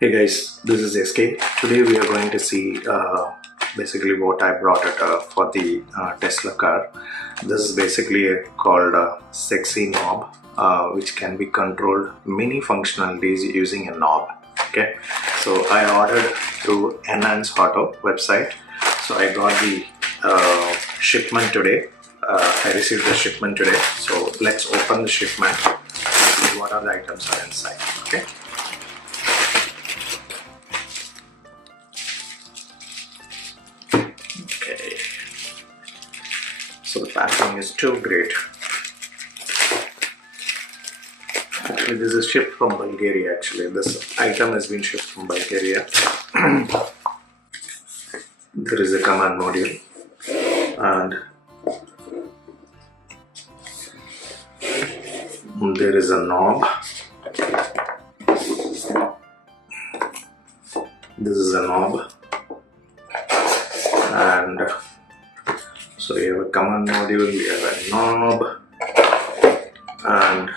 Hey guys, this is SK. Today we are going to see basically what I brought it for the Tesla car. This is basically called S3XY Knob, which can be controlled many functionalities using a knob. Okay, so I ordered through Enhance Auto website. So I got the shipment today. I received the shipment today. So let's open the shipment and see what are the items are inside. Okay. Okay, so the packing is too great. Actually, this is shipped from Bulgaria. Actually, this item has been shipped from Bulgaria. There is a command module, and there is a knob. This is a knob, and so you have a command module, you have a knob, and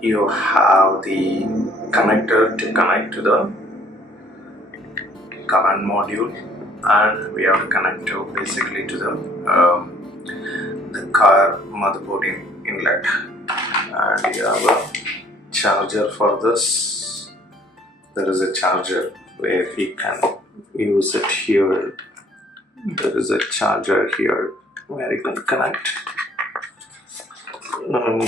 you have the connector to connect to the command module, and we have to connect to basically to the car motherboard inlet, and you have a charger for this. There is a charger where we can use it here. There is a charger here where you can connect, and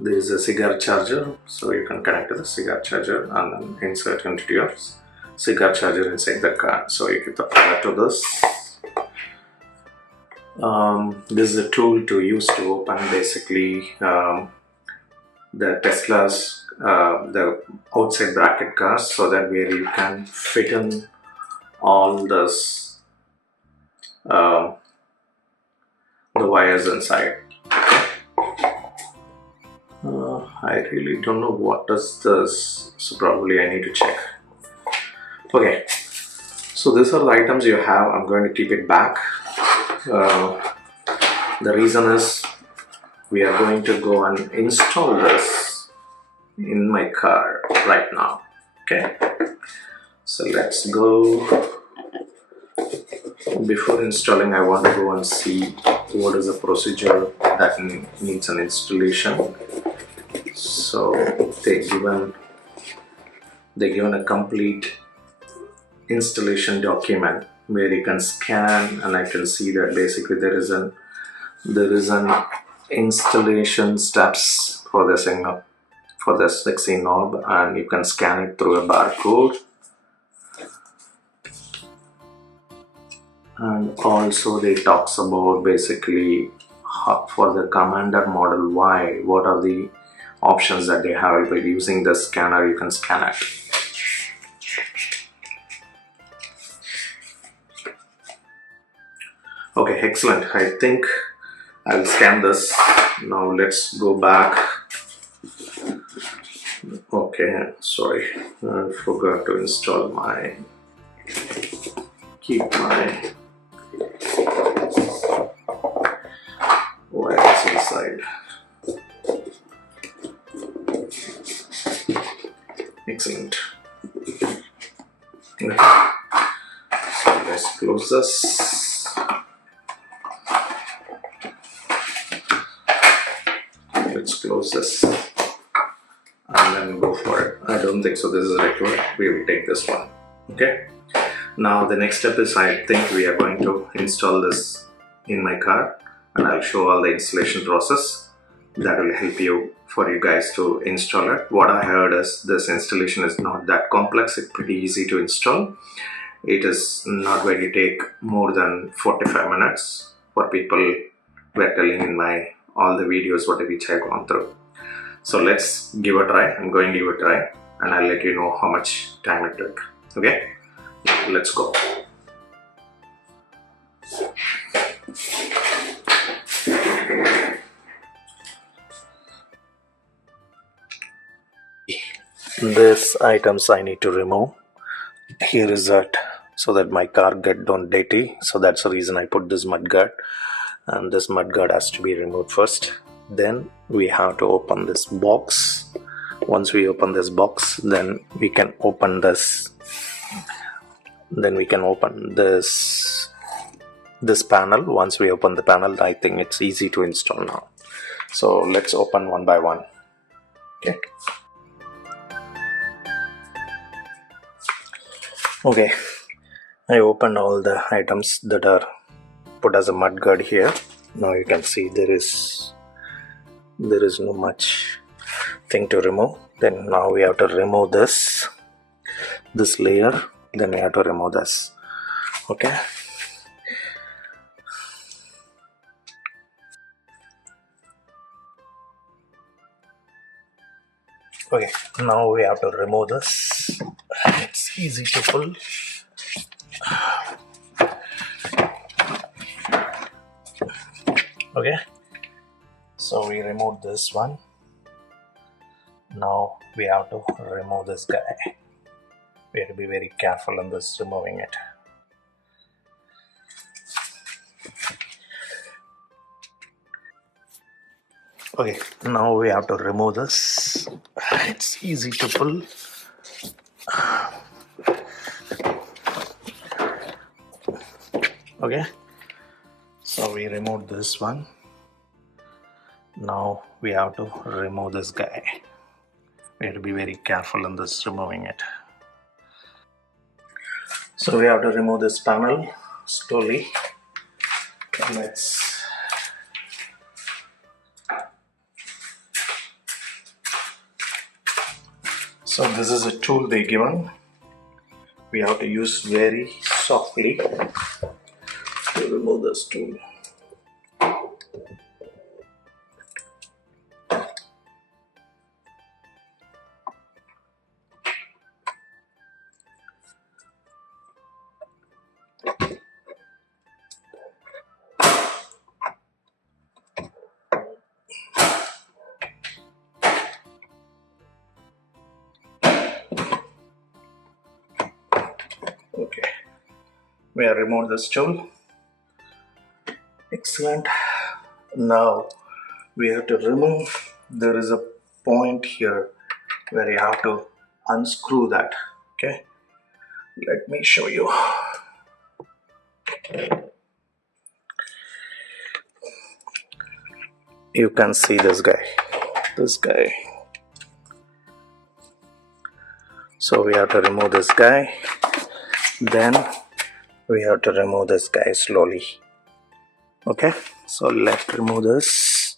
there is a cigar charger, so you can connect to the cigar charger and then insert into your cigar charger inside the car. So you get the power to this. This is a tool to use to open basically the Tesla's the outside bracket cars, so that where you can fit in all this the wires inside. I really don't know what is this, so probably I need to check. Okay, so these are the items you have. I'm going to keep it back. The reason is we are going to go and install this in my car right now. Okay, so let's go. Before installing, I want to go and see what is the procedure that needs an installation. So they given a complete installation document where you can scan, and I can see that basically there is an installation steps for this S3XY knob, and you can scan it through a barcode. And also they talks about basically for the Commander Model Y, what are the options that they have. By using the scanner you can scan it. Okay, excellent. I think I'll scan this. Now let's go back. Okay, sorry, I forgot to install keep my wires inside. Excellent. Okay. So let's close this. Let's close this and then go for it. I don't think so this is required. We will take this one. Okay. Now the next step is, I think we are going to install this in my car, and I'll show all the installation process. That will help you guys to install it. What I heard is this installation is not that complex. It's pretty easy to install. It is not going to take more than 45 minutes for people were telling in all the videos which I've gone through. So let's give a try. I'm going to give a try, and I'll let you know how much time it took. Okay, let's go. These items I need to remove. Here is that, so that my car don't dirty. So that's the reason I put this mud guard. and this mudguard has to be removed first. Then we have to open this box. Once we open this box, then we can open this panel. Once we open the panel, I think it's easy to install now. So let's open one by one. Okay, I opened all the items that are put as a mudguard here. Now you can see there is no much thing to remove. Then now we have to remove this layer. Then we have to remove this. Okay. Okay, now we have to remove this. It's easy to pull. Okay, so we removed this one. Now we have to remove this guy. We have to be very careful in this removing it. Okay, now we have to remove this. It's easy to pull. Okay, so we removed this one. Now we have to remove this guy. We have to be very careful in this removing it. So we have to remove this panel slowly. So this is a tool they given. We have to use very softly to remove this tool. Okay, we have removed this tool. Excellent. Now we have to remove. There is a point here where you have to unscrew that. Okay, let me show you. You can see this guy. So we have to remove this guy. Then we have to remove this guy slowly. Okay, so let's remove this.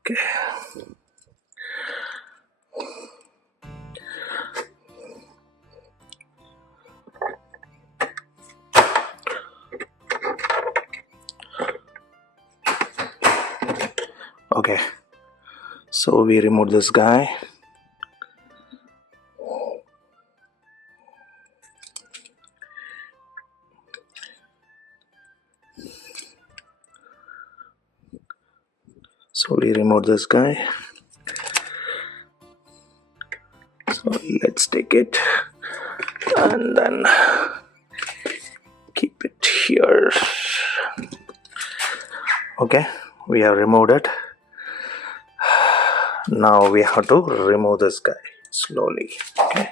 Okay. Okay, so we remove this guy. So let's take it and then keep it here. Okay, we have removed it. Now we have to remove this guy slowly. Okay.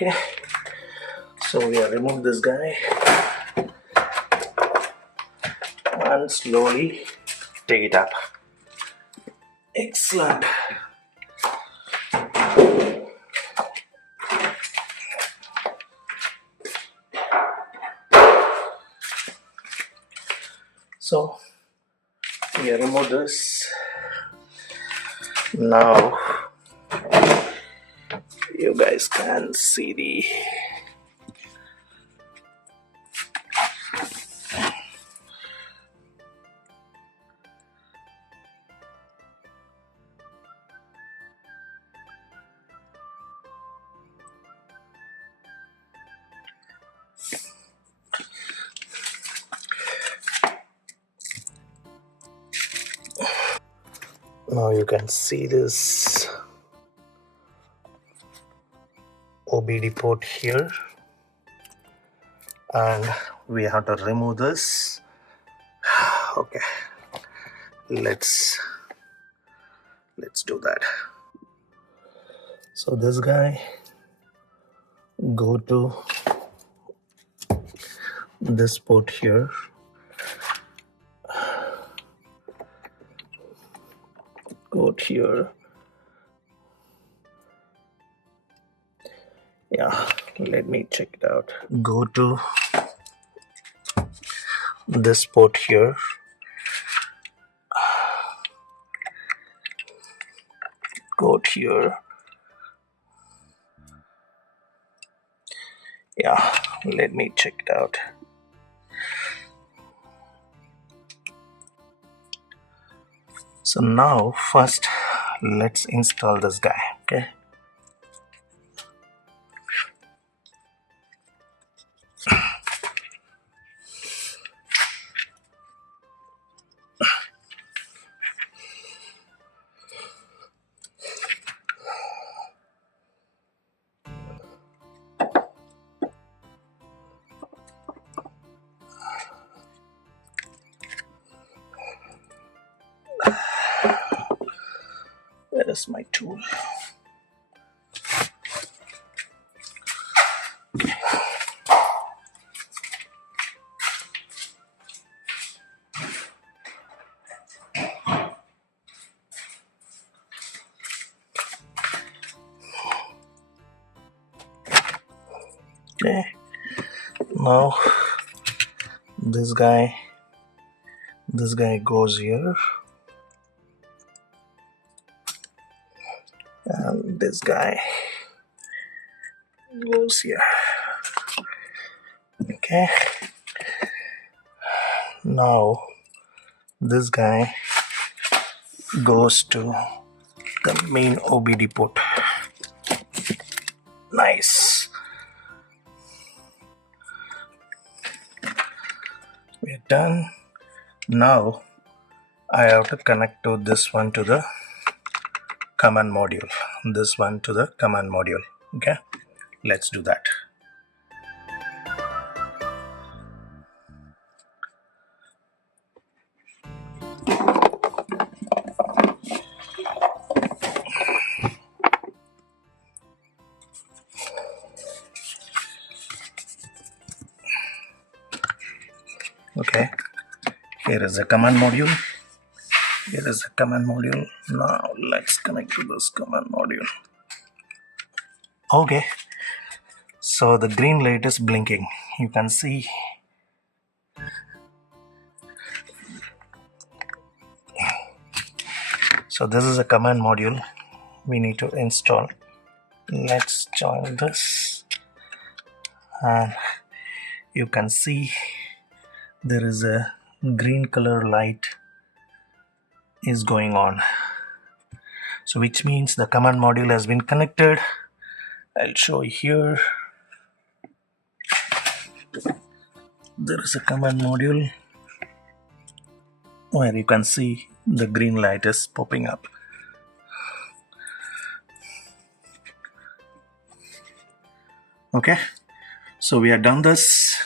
Okay, so we have removed this guy and slowly take it up. Excellent. So we have removed this. Now you guys can see the now you can see this OBD port here, and we have to remove this. Okay, let's do that. So this guy, go to this port here, go here. Yeah, let me check it out. Go to this port here, go here. Yeah, let me check it out. So now first let's install this guy. Okay, where is my tool? Okay, now this guy goes here, and this guy goes here. Okay, now this guy goes to the main OBD port. Nice. We're done. Now I have to connect to this one to the command module. This one to the command module. Okay, let's do that. Okay, here is the command module. Here is the command module. Now let's connect to this command module. Okay, so the green light is blinking. You can see. So this is a command module we need to install. Let's join this, and you can see there is a green color light is going on, so which means the command module has been connected. I'll show you here. There is a command module where you can see the green light is popping up. Okay, so we have done this.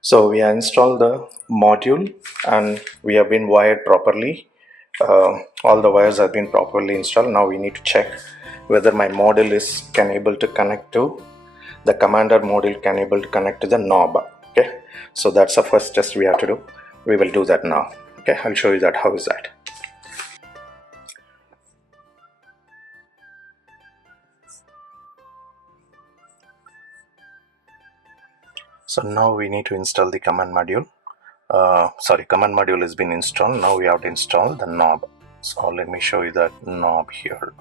So we have installed the module and we have been wired properly, all the wires have been properly installed. Now we need to check whether my module is can able to connect to the commander module, can able to connect to the knob. Okay, so that's the first test we have to do. We will do that now. Okay, I'll show you that. How is that? So now we need to install the command module. Command module has been installed. Now we have to install the knob. So let me show you that knob here.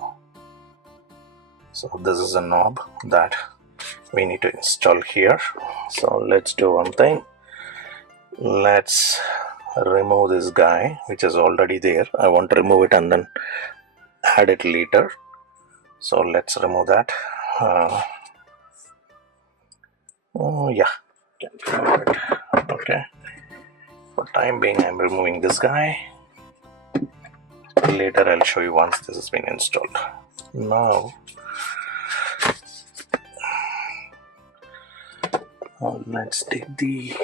So this is a knob that we need to install here. So let's do one thing. Let's remove this guy which is already there. I want to remove it and then add it later. So let's remove that. Oh yeah, can remove it. Okay, for time being I'm removing this guy. Later I'll show you once this has been installed. Now let's take the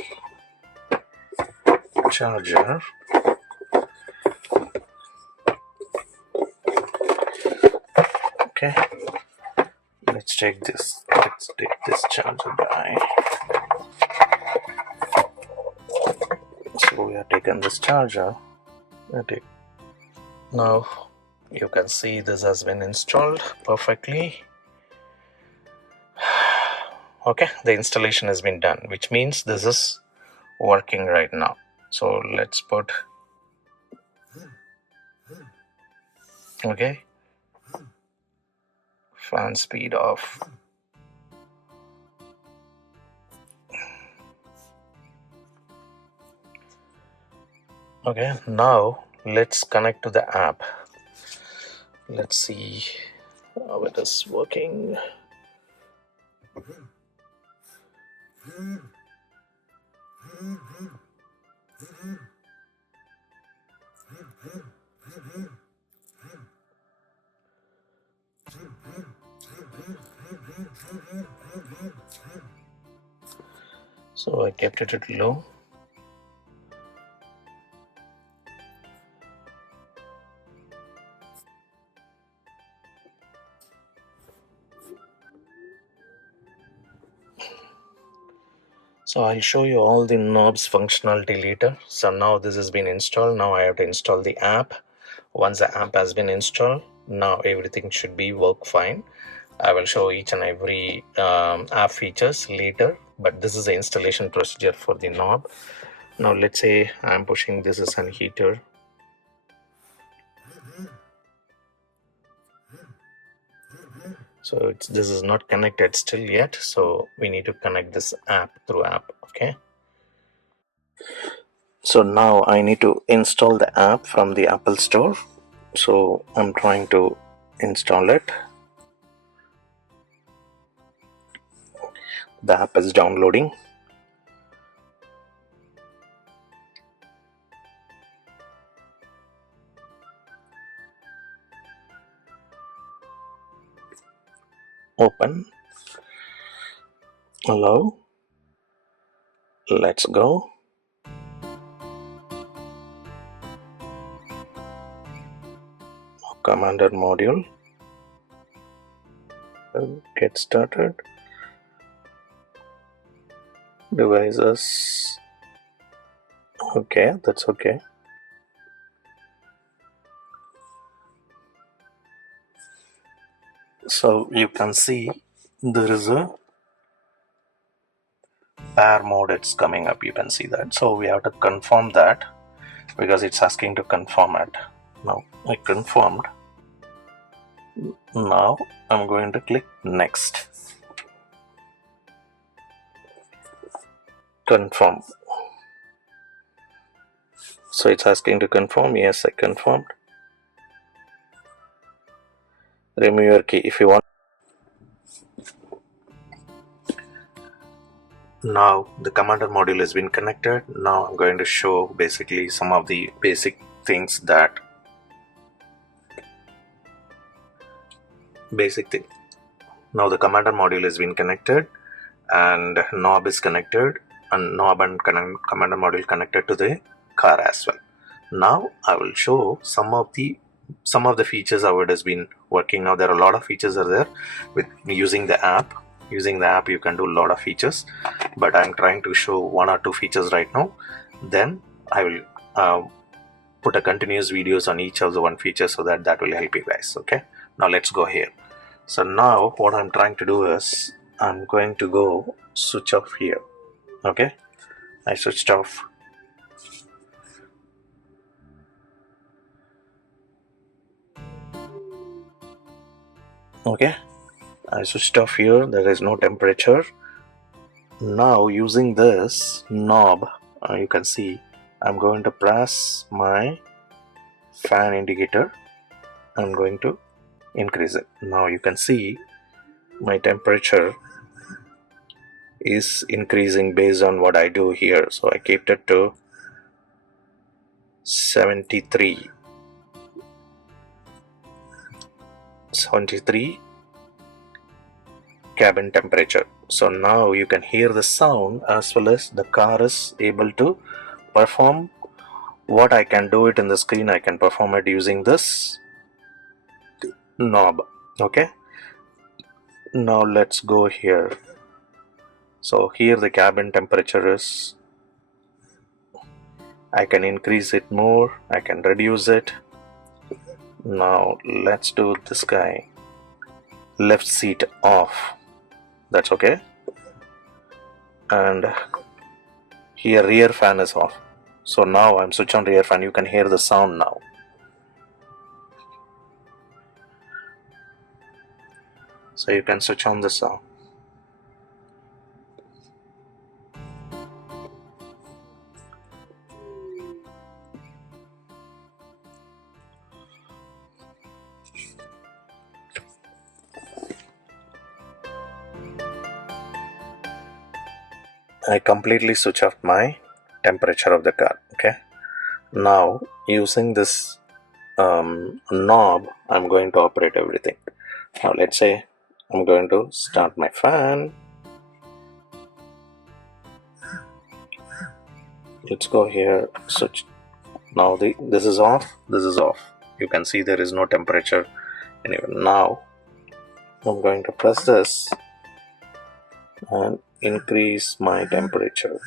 charger. Okay, let's take this charger guy. So we have taken this charger. Okay, now you can see this has been installed perfectly. Okay, the installation has been done, which means this is working right now. So let's put, okay, fan speed off. Okay, now let's connect to the app. Let's see how it is working. So I kept it at low. So I'll show you all the knobs functionality later. So now this has been installed. Now I have to install the app. Once the app has been installed, now everything should be work fine. I will show each and every app features later, but this is the installation procedure for the knob. Now let's say I'm pushing this as an heater. So this is not connected still yet, so we need to connect this app through app. Okay, so now I need to install the app from the Apple Store. So I'm trying to install it. The app is downloading. Open, allow, let's go. Commander module, get started. Devices, okay, that's okay. So you can see there is a pair mode, it's coming up, you can see that. So we have to confirm that because it's asking to confirm it. Now I confirmed. Now I'm going to click next. Confirm. So it's asking to confirm. Yes, I confirmed. Remove your key if you want. Now the commander module has been connected. Now I'm going to show basically some of the basic things that Now the commander module has been connected and knob is connected, and knob and commander module connected to the car as well. Now I will show some of the features how it has been working. Now there are a lot of features are there with using the app. Using the app you can do a lot of features, but I'm trying to show one or two features right now. Then I will put a continuous videos on each of the one feature, so that will help you guys. Okay, now let's go here. So now what I'm trying to do is I'm going to go switch off here. Okay, I switched off. Okay, I switched off here. There is no temperature. Now using this knob, you can see I'm going to press my fan indicator. I'm going to increase it. Now you can see my temperature is increasing based on what I do here. So I kept it to 73 cabin temperature. So now you can hear the sound, as well as the car is able to perform what I can do it in the screen. I can perform it using this knob. Okay, now let's go here. So here the cabin temperature is, I can increase it more, I can reduce it. Now let's do this guy, left seat off. That's okay. And here rear fan is off. So now I'm switch on rear fan. You can hear the sound now. So you can switch on the sound. I completely switch off my temperature of the car. Okay, now using this knob, I'm going to operate everything. Now let's say I'm going to start my fan. Let's go here, switch. Now this is off, this is off. You can see there is no temperature anyway. Now I'm going to press this and increase my temperature,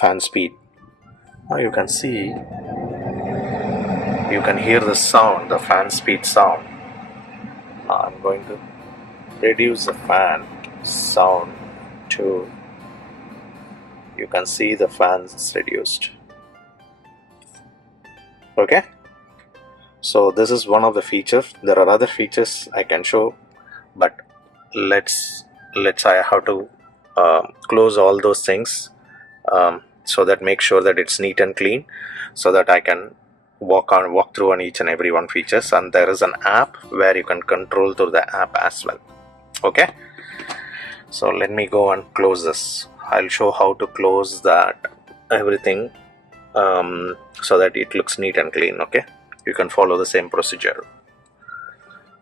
fan speed. Now you can see, you can hear the sound, the fan speed sound. Now I'm going to reduce the fan sound to, you can see the fans is reduced. Okay, so this is one of the features. There are other features I can show, but let's I have to close all those things, so that make sure that it's neat and clean, so that I can walk through on each and every one features. And there is an app where you can control through the app as well. Okay, so let me go and close this. I'll show how to close that everything, so that it looks neat and clean. Okay, you can follow the same procedure.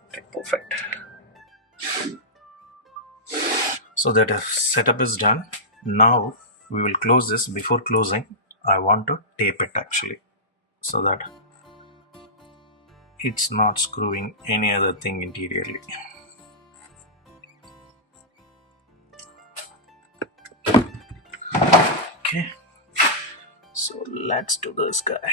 Okay, perfect. So that setup is done. Now we will close this. Before closing, I want to tape it actually, so that it's not screwing any other thing interiorly. Okay, so let's do this guy.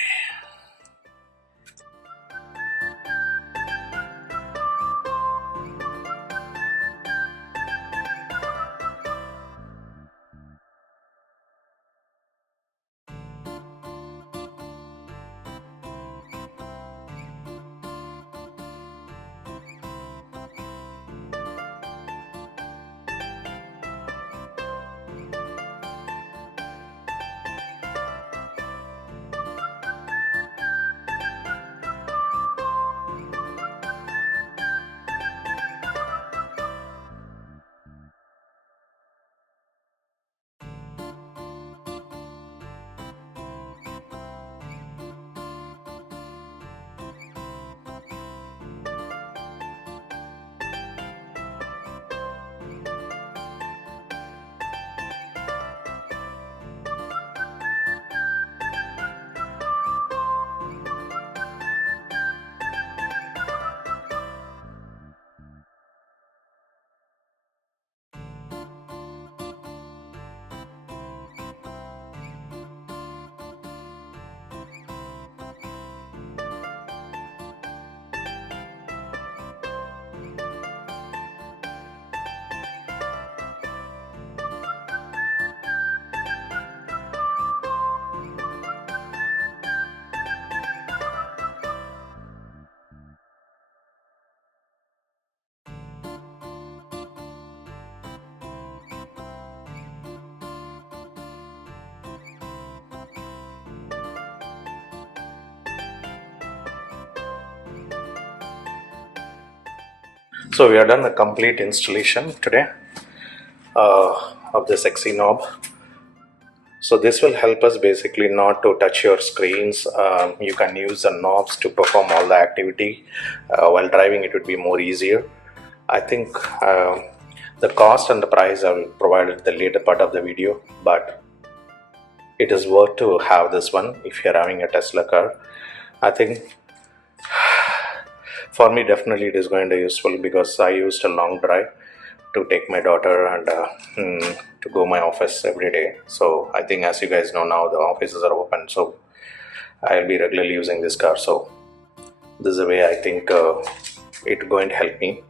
So we have done a complete installation today of this XY knob. So this will help us basically not to touch your screens. You can use the knobs to perform all the activity. While driving it would be more easier. I think the cost and the price I will provide at the later part of the video, but it is worth to have this one if you're having a Tesla car. I think for me definitely it is going to be useful because I used a long drive to take my daughter and to go my office every day. So I think, as you guys know, now the offices are open, so I'll be regularly using this car. So this is a way I think it's going to help me.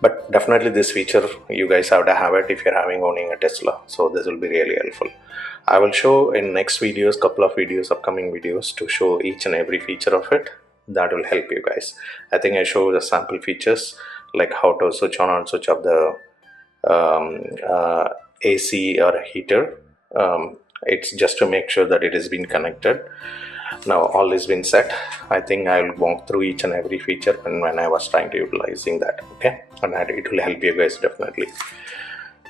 But definitely this feature you guys have to have it if you're owning a Tesla. So this will be really helpful. I will show in next videos, couple of videos, upcoming videos, to show each and every feature of it. That will help you guys. I think I show the sample features like how to switch on and switch off the AC or a heater. It's just to make sure that it has been connected. Now all is been set. I think I will walk through each and every feature when I was trying to utilizing that. Okay, and it will help you guys definitely.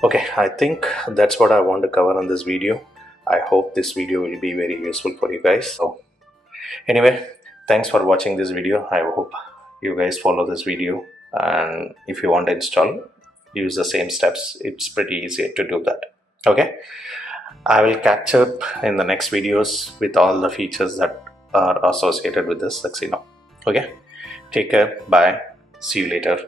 Okay, I think that's what I want to cover on this video. I hope this video will be very useful for you guys. So anyway, thanks for watching this video. I hope you guys follow this video, and if you want to install, use the same steps. It's pretty easy to do that. Okay, I will catch up in the next videos with all the features that are associated with this XY knob. Okay, take care, bye, see you later.